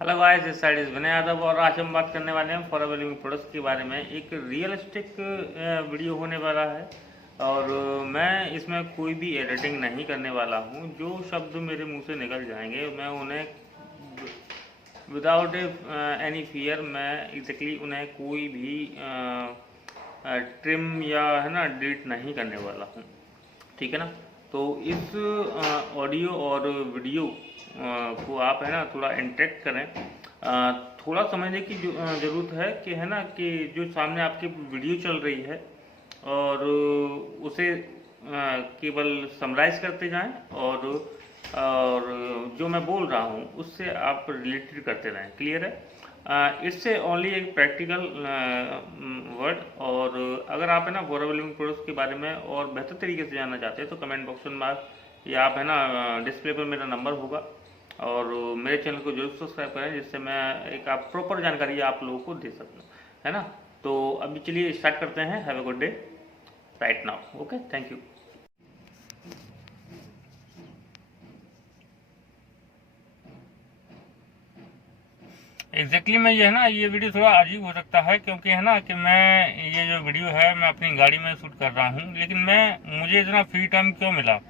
Hello guys, इस side is Vinay Yadav और आज हम बात करने वाले हैं फॉरएवर लिविंग प्रोडक्ट्स के बारे में। एक रियलिस्टिक वीडियो होने वाला है और मैं इसमें कोई भी एडिटिंग नहीं करने वाला हूं। जो शब्द मेरे मुंह से निकल जाएंगे मैं उन्हें विदाउट एनी फियर मैं एग्जैक्टली उन्हें कोई भी ट्रिम या है ना डिलीट नहीं करने वाला हूँ। ठीक है ना। तो इस ऑडियो और वीडियो को आप है ना थोड़ा इंटरेक्ट करें। थोड़ा समझने की ज़रूरत है कि है ना कि जो सामने आपकी वीडियो चल रही है और उसे केवल समराइज करते जाएं और जो मैं बोल रहा हूँ उससे आप रिलेटेड करते रहें। क्लियर है। इट्स ए ओनली एक प्रैक्टिकल वर्ड। और अगर आप है ना फॉरएवर लिविंग प्रोडक्ट्स के बारे में और बेहतर तरीके से जानना चाहते हैं तो कमेंट बॉक्स में या आप है ना डिस्प्ले पर मेरा नंबर होगा और मेरे चैनल को जरूर सब्सक्राइब करें जिससे मैं एक आप प्रॉपर जानकारी आप लोगों को दे सकूँ, है ना। तो अभी चलिए स्टार्ट करते हैं। Have a good day right now. Okay, thank you. Exactly मैं ये है ना ये वीडियो थोड़ा अजीब हो सकता है क्योंकि है ना कि मैं ये जो वीडियो है मैं अपनी गाड़ी में शूट कर रहा हूँ, लेकिन मुझे इतना फ्री टाइम क्यों मिला।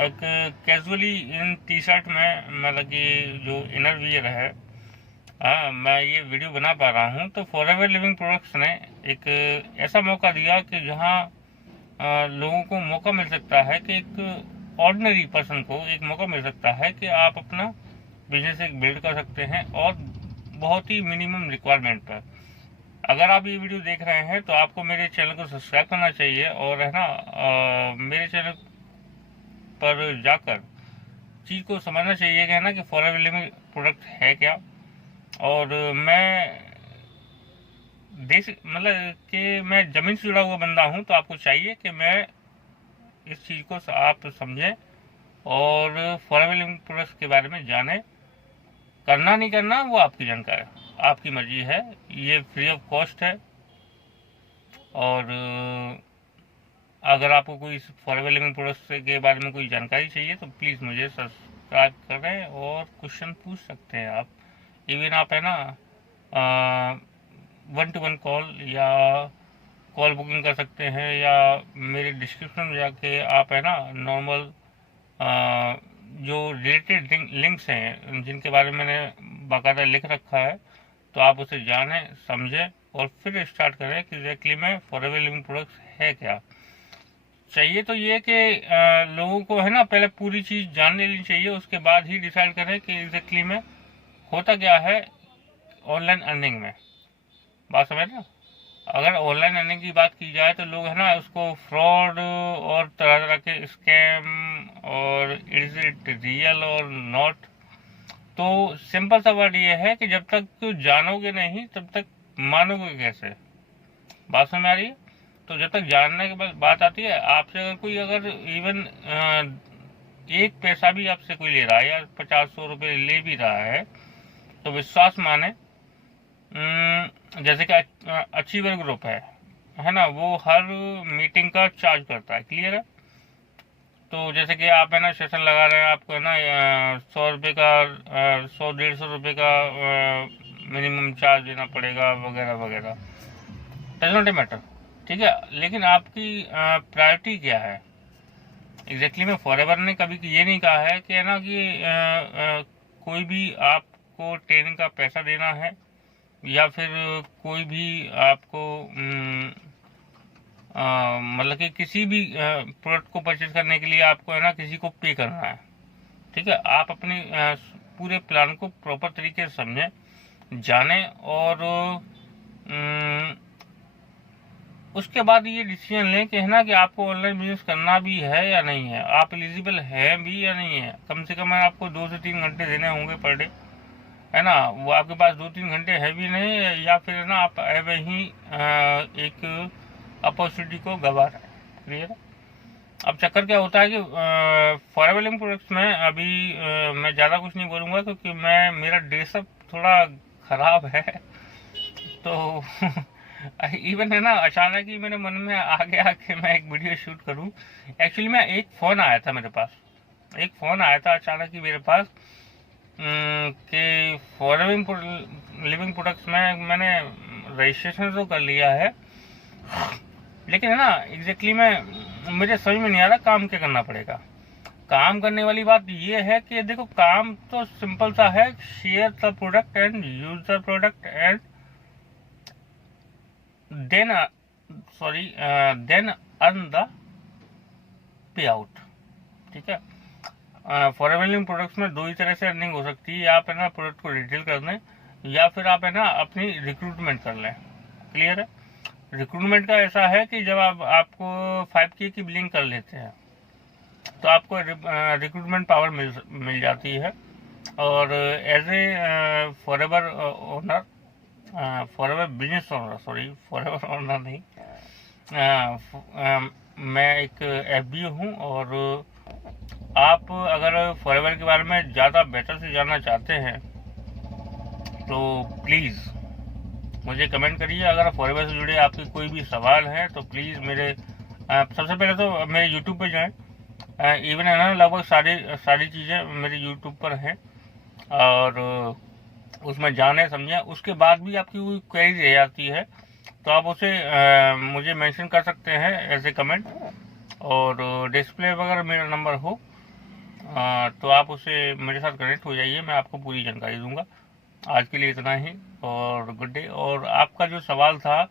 एक कैजुअली इन टी शर्ट में मतलब कि जो इनर वियर है, मैं ये वीडियो बना पा रहा हूँ। तो फॉरएवर लिविंग प्रोडक्ट्स ने एक ऐसा मौका दिया कि जहाँ लोगों को मौका मिल सकता है कि एक ऑर्डिनरी पर्सन को एक मौका मिल सकता है कि आप अपना बिजनेस एक बिल्ड कर सकते हैं और बहुत ही मिनिमम रिक्वायरमेंट पर। अगर आप ये वीडियो देख रहे हैं तो आपको मेरे चैनल को सब्सक्राइब करना चाहिए और है ना मेरे चैनल पर जाकर चीज़ को समझना चाहिए कि है ना कि फॉरएवर लिविंग प्रोडक्ट है क्या। और मैं देश मतलब कि मैं ज़मीन से जुड़ा हुआ बंदा हूँ, तो आपको चाहिए कि मैं इस चीज़ को आप समझें और फॉरएवर लिविंग प्रोडक्ट्स के बारे में जानें। करना नहीं करना वो आपकी जानकारी, आपकी मर्जी है। ये फ्री ऑफ कॉस्ट है और अगर आपको कोई फॉरएवर लिविंग प्रोडक्ट्स के बारे में कोई जानकारी चाहिए तो प्लीज़ मुझे सब्सक्राइब करें और क्वेश्चन पूछ सकते हैं आप। इवन आप है ना 1-to-1 कॉल या कॉल बुकिंग कर सकते हैं या मेरे डिस्क्रिप्शन में जाके आप है ना नॉर्मल जो रिलेटेड लिंक्स हैं जिनके बारे में मैंने बाकायदा लिख रखा है, तो आप उसे जानें समझें और फिर स्टार्ट करें कि एग्जैक्टली में फॉरएवर लिविंग प्रोडक्ट्स है क्या। चाहिए तो ये कि लोगों को है ना पहले पूरी चीज़ जान लेनी चाहिए, उसके बाद ही डिसाइड करें कि एग्जैक्टली में होता क्या है ऑनलाइन अर्निंग में। बात समझ रहे। अगर ऑनलाइन अर्निंग की बात की जाए तो लोग है ना उसको फ्रॉड और तरह तरह के स्कैम और इज इट रियल और नॉट। तो सिंपल सा वर्ड ये है कि जब तक जानोगे नहीं तब तक मानोगे कैसे। बात समझ आ रही है। तो जब तक जानने के बाद बात आती है, आपसे अगर कोई अगर इवन एक पैसा भी आपसे कोई ले रहा है या 50-100 रुपये ले भी रहा है तो विश्वास माने। जैसे कि अचीवर ग्रुप है ना, वो हर मीटिंग का चार्ज करता है। क्लियर है। तो जैसे कि आप है ना सेशन लगा रहे हैं, आपको है ना 100 रुपये का 100-150 रुपये का मिनिमम चार्ज देना पड़ेगा वगैरह वगैरह। Does not matter. ठीक है, लेकिन आपकी प्रायोरिटी क्या है। एग्जैक्टली में फॉरएवर ने कभी ये नहीं कहा है कि है ना कि कोई भी आपको ट्रेनिंग का पैसा देना है या फिर कोई भी आपको मतलब कि किसी भी प्रोडक्ट को परचेज करने के लिए आपको है ना किसी को पे करना है। ठीक है, आप अपने पूरे प्लान को प्रॉपर तरीके से समझें, जानें और उसके बाद ये डिसीजन लें कि है ना कि आपको ऑनलाइन बिजनेस करना भी है या नहीं है, आप एलिजिबल है भी या नहीं है। कम से कम आपको 2 से 3 घंटे देने होंगे पर डे, है ना। वो आपके पास 2-3 घंटे है भी नहीं या फिर है ना आप ऐसे ही एक अपॉर्चुनिटी को गवा रहे हैं। क्लियर है। अब चक्कर क्या होता है कि फॉरएवर लिविंग प्रोडक्ट्स में अभी मैं ज़्यादा कुछ नहीं बोलूँगा क्योंकि मेरा ड्रेसअप थोड़ा ख़राब है। तो इवन है ना अचानक ही मेरे मन में आ गया कि मैं एक वीडियो शूट करूं। एक्चुअली मैं एक फ़ोन आया था मेरे पास, एक फ़ोन आया था अचानक ही मेरे पास कि फॉरेन लिविंग प्रोडक्ट्स में मैंने रजिस्ट्रेशन तो कर लिया है, लेकिन है ना एग्जैक्टली मुझे समझ में नहीं आ रहा काम क्या करना पड़ेगा। काम करने वाली बात ये है कि देखो काम तो सिंपल सा है, share the product and use the product and then earn the payout. ठीक है, फॉरेन लिविंग प्रोडक्ट्स में दो ही तरह से अर्निंग हो सकती है, आप है ना प्रोडक्ट को रिटेल कर दें या फिर आप है ना अपनी रिक्रूटमेंट कर लें। क्लियर है? रिक्रूटमेंट का ऐसा है कि जब आपको 5K की बिलिंग कर लेते हैं तो आपको रिक्रूटमेंट पावर मिल जाती है, और as a forever owner, forever business owner, sorry forever owner नहीं, मैं एक FBO हूँ। और आप अगर फॉरएवर के बारे में ज़्यादा बेटर से जानना चाहते हैं तो प्लीज़ मुझे कमेंट करिए। अगर फॉरएवर से जुड़े आपके कोई भी सवाल हैं तो प्लीज़ मेरे सबसे पहले तो मेरे यूट्यूब पे जाएं। इवन है ना लगभग सारी चीज़ें मेरे यूट्यूब पर हैं, और उसमें जाने समझें। उसके बाद भी आपकी कोई क्वेरी रह जाती है तो आप उसे मुझे मेंशन कर सकते हैं एज ए कमेंट, और डिस्प्ले वगैरह मेरा नंबर हो तो आप उसे मेरे साथ कनेक्ट हो जाइए, मैं आपको पूरी जानकारी दूंगा। आज के लिए इतना ही, और गुड डे। और आपका जो सवाल था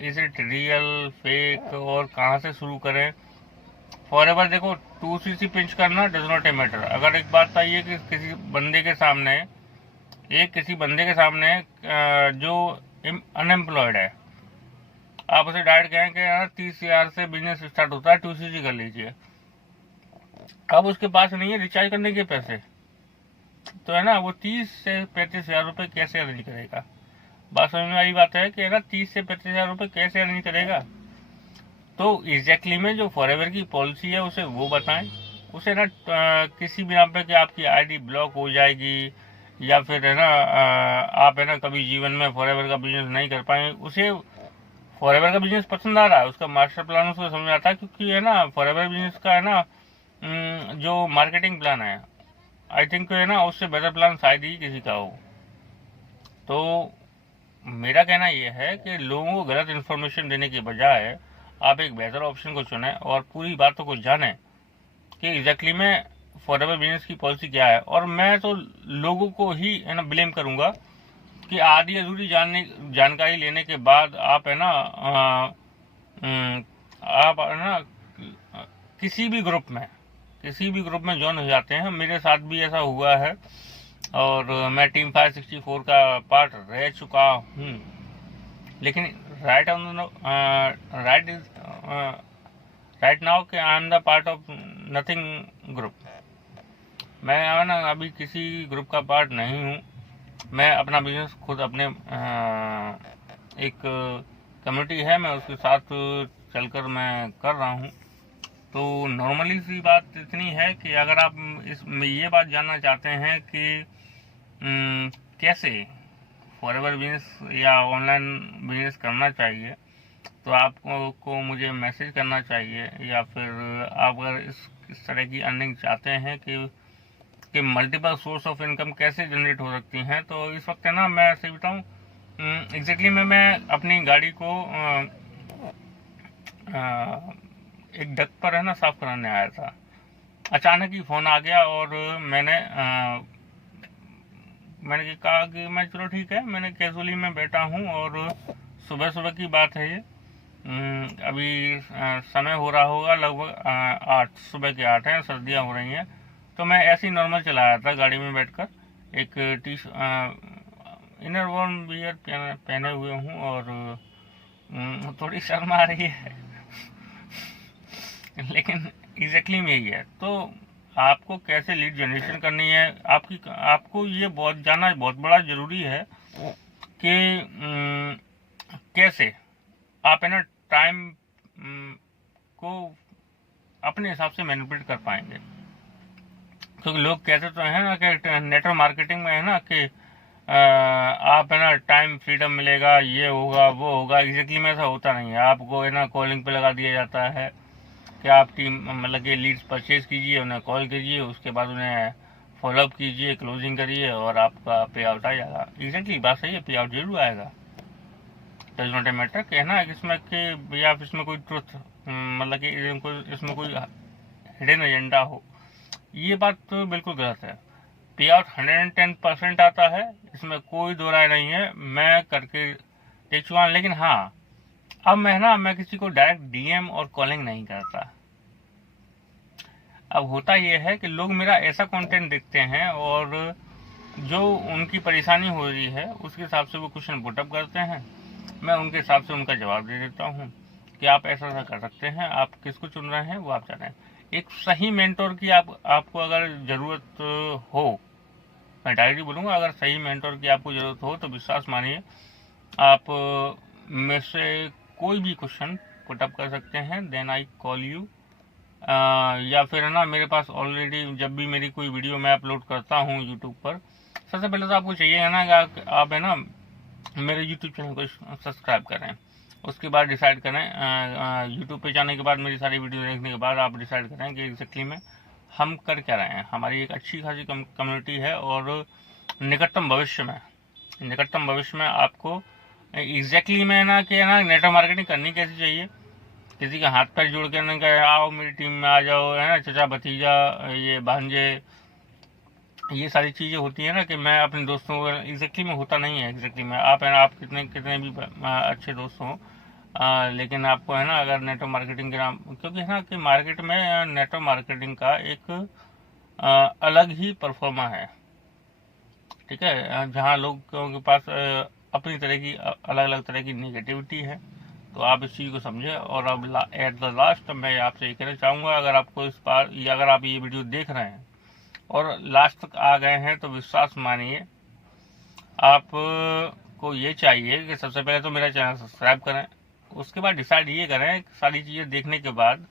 इज इट रियल फेक और कहाँ से शुरू करें, फॉरएवर देखो 2cc पिंच करना डज नॉट ए मैटर। अगर एक बात चाहिए कि किसी बंदे के सामने जो अनएम्प्लॉयड है, आप उसे डायरेक्ट कहें कि 30,000 से बिजनेस स्टार्ट होता है, 2cc कर लीजिए। अब उसके पास नहीं है रिचार्ज करने के पैसे, तो है ना वो 30 से 35,000 रुपये कैसे अर्न करेगा। बात समझ वाली बात है कि है ना 30 से 35,000 रुपये कैसे अर्न करेगा। तो एग्जैक्टली में जो फॉरएवर की पॉलिसी है उसे वो बताएं, उसे ना किसी भी नाम पे कि आपकी आईडी ब्लॉक हो जाएगी या फिर है ना आप है ना कभी जीवन में फॉरएवर का बिजनेस नहीं कर पाएंगे। उसे फॉरएवर का बिजनेस पसंद आ रहा है, उसका मास्टर प्लान उसको समझ आता है, क्योंकि है ना फॉरएवर बिजनेस का है ना जो मार्केटिंग प्लान है, आई थिंक है ना उससे बेटर प्लान शायद ही किसी का हो। तो मेरा कहना यह है कि लोगों को गलत इन्फॉर्मेशन देने के बजाय आप एक बेहतर ऑप्शन को चुनें और पूरी बातों को जानें कि एग्जैक्टली में फॉरएवर बिजनेस की पॉलिसी क्या है। और मैं तो लोगों को ही है ना ब्लेम करूंगा कि आधी अधूरी जानकारी लेने के बाद आप है ना किसी भी ग्रुप में ज्वाइन हो जाते हैं। मेरे साथ भी ऐसा हुआ है, और मैं टीम 564 का पार्ट रह चुका हूँ, लेकिन राइट नाउ कि I am the part of nothing group. मैं ना अभी किसी ग्रुप का पार्ट नहीं हूँ, मैं अपना बिजनेस खुद अपने एक कम्युनिटी है, मैं उसके साथ चलकर मैं कर रहा हूँ। तो नॉर्मली सी बात इतनी है कि अगर आप इसमें ये बात जानना चाहते हैं कि कैसे फॉरएवर बिजनेस या ऑनलाइन बिजनेस करना चाहिए, तो आपको मुझे मैसेज करना चाहिए, या फिर आप अगर इस तरह की अर्निंग चाहते हैं कि मल्टीपल सोर्स ऑफ इनकम कैसे जनरेट हो सकती हैं, तो इस वक्त है ना मैं सही बताऊँ एग्जैक्टली मैं अपनी गाड़ी को एक डक पर है ना साफ कराने आया था। अचानक ही फ़ोन आ गया और मैंने कहा कि मैं चलो ठीक है, मैंने कैजुअली में बैठा हूँ और सुबह की बात है ये। अभी समय हो रहा होगा लगभग 8 सुबह के 8 हैं, सर्दियाँ हो रही हैं। तो मैं ऐसे ही नॉर्मल चलाया था गाड़ी में बैठकर, एक इनर वॉर्म वियर पहने हुए हूँ और थोड़ी शर्म आ रही है लेकिन एग्जैक्टली में यही है। तो आपको कैसे लीड जनरेशन करनी है, आपको ये जानना बहुत बड़ा ज़रूरी है कि कैसे आप है ना टाइम को अपने हिसाब से मैनिपुलेट कर पाएंगे। क्योंकि लोग कहते तो हैं ना कि नेटवर्क मार्केटिंग में है ना कि आप है ना टाइम फ्रीडम मिलेगा, ये होगा वो होगा। एग्जैक्टली में ऐसा होता नहीं है। आपको है ना कॉलिंग पे लगा दिया जाता है कि आप टीम मतलब कि लीड्स परचेज कीजिए, उन्हें कॉल कीजिए, उसके बाद उन्हें फॉलोअप कीजिए, क्लोजिंग करिए और आपका पे आउट आ जाएगा। एग्जैक्टली बात सही है, पे आउट जरूर आएगा। डज नॉट ए मैटर कहना है कि इसमें कि या इसमें कोई ट्रुथ मतलब कि इसमें कोई हिडन एजेंडा हो, ये बात तो बिल्कुल गलत है। पे आउट 110% आता है, इसमें कोई दो राय नहीं है, मैं करके देख चुका हूँ। लेकिन हाँ, अब मैं किसी को डायरेक्ट डीएम और कॉलिंग नहीं करता। अब होता यह है कि लोग मेरा ऐसा कंटेंट देखते हैं और जो उनकी परेशानी हो रही है उसके हिसाब से वो क्वेश्चन पुटअप करते हैं, मैं उनके हिसाब से उनका जवाब दे देता हूँ कि आप ऐसा ऐसा कर सकते हैं, आप किसको चुन रहे हैं वो आप जानें। एक सही मेंटोर की आपको अगर ज़रूरत हो, मैं डायरेक्टली बोलूँगा, अगर सही मेंटोर की आपको ज़रूरत हो तो विश्वास मानिए आप में से कोई भी क्वेश्चन पुटअप कर सकते हैं, देन आई कॉल यू। या फिर है ना, मेरे पास ऑलरेडी जब भी मेरी कोई वीडियो मैं अपलोड करता हूँ यूट्यूब पर, सबसे पहले तो आपको चाहिए है ना कि आप है ना मेरे यूट्यूब चैनल को सब्सक्राइब करें। उसके बाद डिसाइड करें, यूट्यूब पे जाने के बाद मेरी सारी वीडियो देखने के बाद आप डिसाइड करें कि एग्जैक्टली में हम कर क्या रहे हैं। हमारी एक अच्छी खासी कम्युनिटी है और निकटतम भविष्य में आपको एग्जैक्टली में ना कि ना नेटवर्क मार्केटिंग करनी कैसी चाहिए, किसी का हाथ पैर जोड़ के ना कहे आओ मेरी टीम में आ जाओ, है ना, चचा भतीजा ये भांजे, ये सारी चीज़ें होती है ना कि मैं अपने दोस्तों को एग्जैक्टली में होता नहीं है। एग्जैक्टली में आप है ना, आप कितने भी अच्छे दोस्त हों, लेकिन आपको है ना अगर नेटवर्क मार्केटिंग के नाम, क्योंकि है ना कि मार्केट में नेटवर्क मार्केटिंग का एक अलग ही परफॉर्मा है, ठीक है, जहाँ लोगों के पास अपनी तरह की अलग अलग तरह की नेगेटिविटी है। तो आप इस चीज़ को समझें। और अब एट द लास्ट मैं आपसे ये कहना चाहूँगा, अगर आपको इस बार अगर आप ये वीडियो देख रहे हैं और लास्ट तक आ गए हैं तो विश्वास मानिए आप को ये चाहिए कि सबसे पहले तो मेरा चैनल सब्सक्राइब करें, उसके बाद डिसाइड ये करें सारी चीज़ें देखने के बाद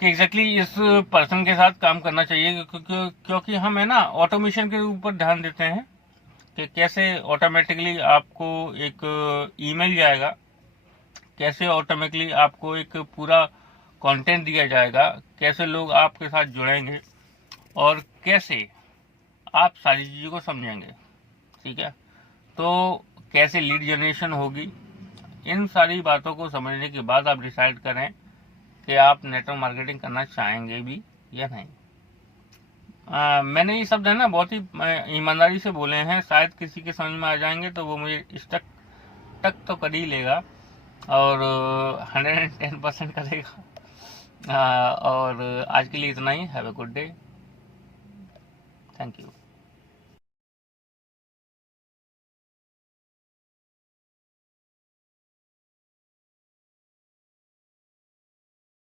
कि एग्जैक्टली इस पर्सन के साथ काम करना चाहिए, क्योंकि हम है ना ऑटोमेशन के ऊपर ध्यान देते हैं कि कैसे ऑटोमेटिकली आपको एक ईमेल जाएगा, कैसे ऑटोमेटिकली आपको एक पूरा कंटेंट दिया जाएगा, कैसे लोग आपके साथ जुड़ेंगे और कैसे आप सारी चीज़ों को समझेंगे, ठीक है। तो कैसे लीड जनरेशन होगी, इन सारी बातों को समझने के बाद आप डिसाइड करें कि आप नेटवर्क मार्केटिंग करना चाहेंगे भी या नहीं। मैंने ये शब्द है ना बहुत ही ईमानदारी से बोले हैं, शायद किसी के समझ में आ जाएंगे तो वो मुझे तक तो कर ही लेगा और 110% करेगा। और आज के लिए इतना ही। Have a good day, thank you.